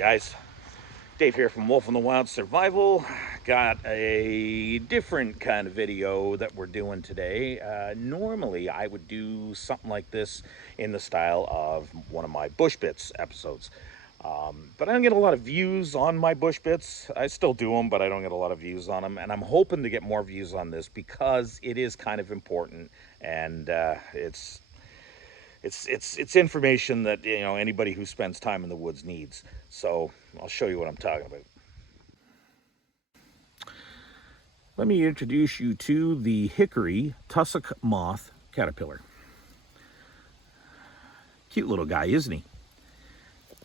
Guys, Dave here from Wolf in the Wild Survival. Got a different kind of video that we're doing today. Normally I would do something like this in the style of one of my bush bits episodes, but I don't get a lot of views on my bush bits. I still do them, but I don't get a lot of views on them, and I'm hoping to get more views on this because it is kind of important, and it's information that anybody who spends time in the woods needs. So I'll show you what I'm talking about. Let me introduce you to the Hickory Tussock moth caterpillar. Cute little guy, isn't he?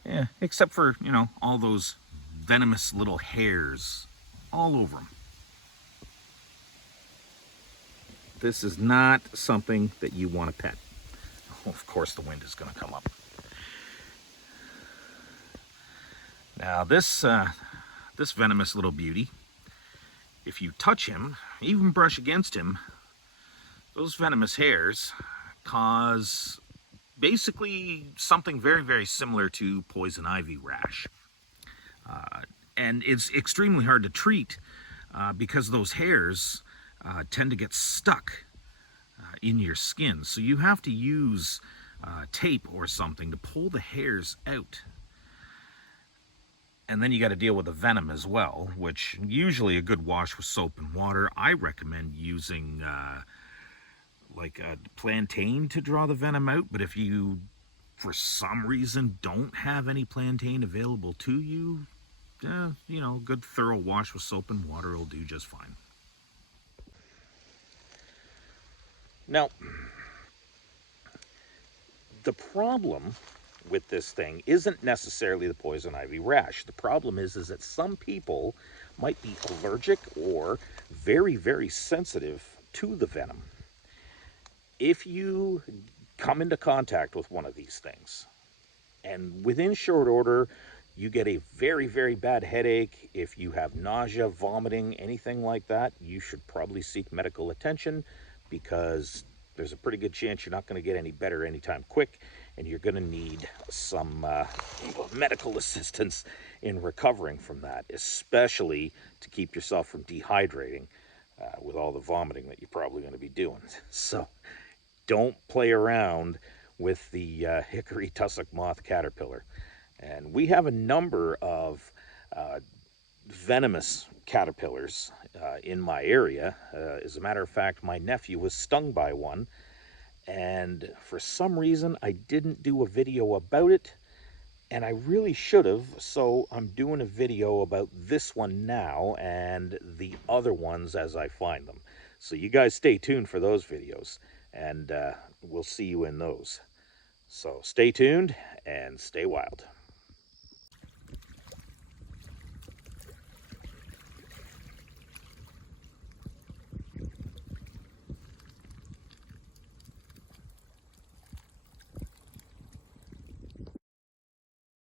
Yeah, except for, all those venomous little hairs all over him. This is not something that you want to pet. Oh, of course the wind is going to come up. Now this venomous little beauty, if you touch him, even brush against him, those venomous hairs cause basically something very, very similar to poison ivy rash. And it's extremely hard to treat because those hairs tend to get stuck in your skin. So you have to use tape or something to pull the hairs out. And then you got to deal with the venom as well, which usually a good wash with soap and water. I recommend using like a plantain to draw the venom out, but if you for some reason don't have any plantain available to you, good thorough wash with soap and water will do just fine. Now, the problem with this thing isn't necessarily the poison ivy rash. The problem is that some people might be allergic or very, very sensitive to the venom. If you come into contact with one of these things, and within short order, you get a very, very bad headache, if you have nausea, vomiting, anything like that, you should probably seek medical attention, because there's a pretty good chance you're not going to get any better anytime quick, and you're going to need some medical assistance in recovering from that, especially to keep yourself from dehydrating with all the vomiting that you're probably going to be doing. So don't play around with the Hickory tussock moth caterpillar. And we have a number of venomous caterpillars in my area. As a matter of fact, my nephew was stung by one, and for some reason I didn't do a video about it, and I really should have. So I'm doing a video about this one now and the other ones as I find them. So you guys stay tuned for those videos, and we'll see you in those. So stay tuned and stay wild.